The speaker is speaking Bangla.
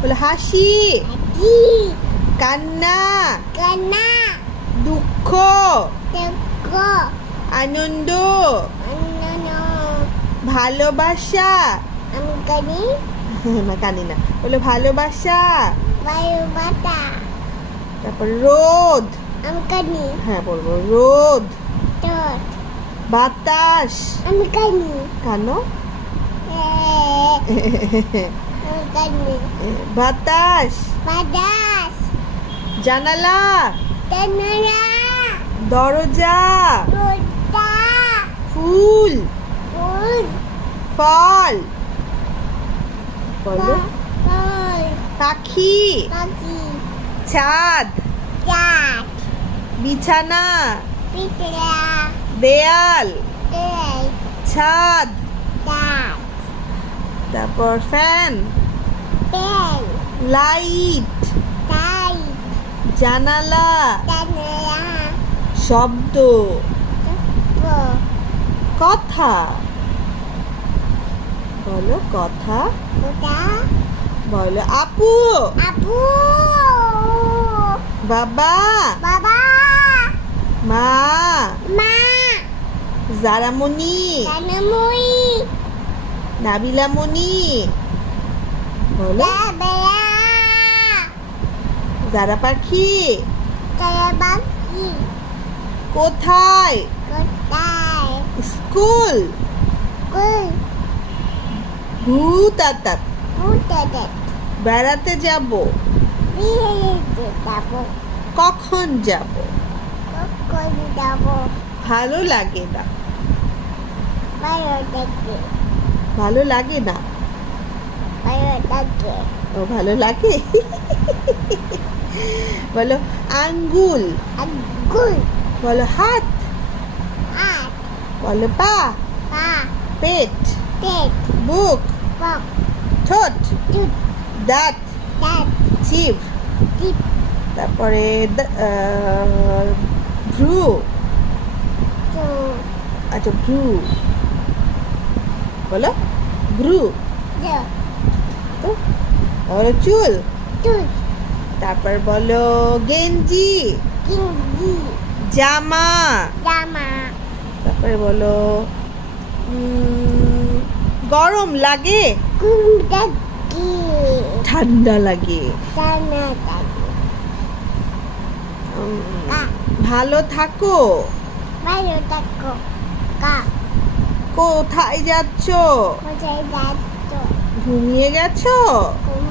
বলো হাসি কান্না কানা দুঃখ তেক আনন্দ ভালোবাসা আমি কানি না কানি না বলো ভালোবাসা বাতা তারপর রোদ আমি কানি হ্যাঁ বলব রোদ বাতাস আমি কানি কানো বাতাস। বাদাস জানালা। তেনরা দরজা। রোটা ফুল। ফুল। ফল। বলো। ফল। পাখি। পাখি। ছাদ। চাট বিছানা। পিতরা দেয়াল। তেল ছাদ। তারপর ফ্যান। লাইট জানালা শব্দ কথা বলো কথা বলো আপু আপু বাবা বাবা মা মা জারামণি কানমুই নাবিলামণি বলো বেলা জারা পাখি। কোথায়? স্কুল। কুল ভূতাতাত বেড়াতে যাব। কখন যাব? কখন ভালো লাগে না। ভালো লাগে না? ও ভালো লাগে? বলো আঙ্গুল। আগুল বলো হাত। আট বলো পা। পা। পেট। পেট। বুক। পক ঠোঁট। চুট দাঁত। দাঁত। জিভ। টিপ তারপরে ভ্রু। আচ্ছা ভ্রু। বলো ভ্রু। তো? বলো চুল। তারপর বলো গেঞ্জি। জামা। জামা। তারপরে বলো গরম লাগে? ঠান্ডা লাগে। ভালো থাকো। বাইরে থাকো। কোথায় যাচ্ছ? কোথায় যাচ্ছ? ঘুমিয়ে গেছো কোন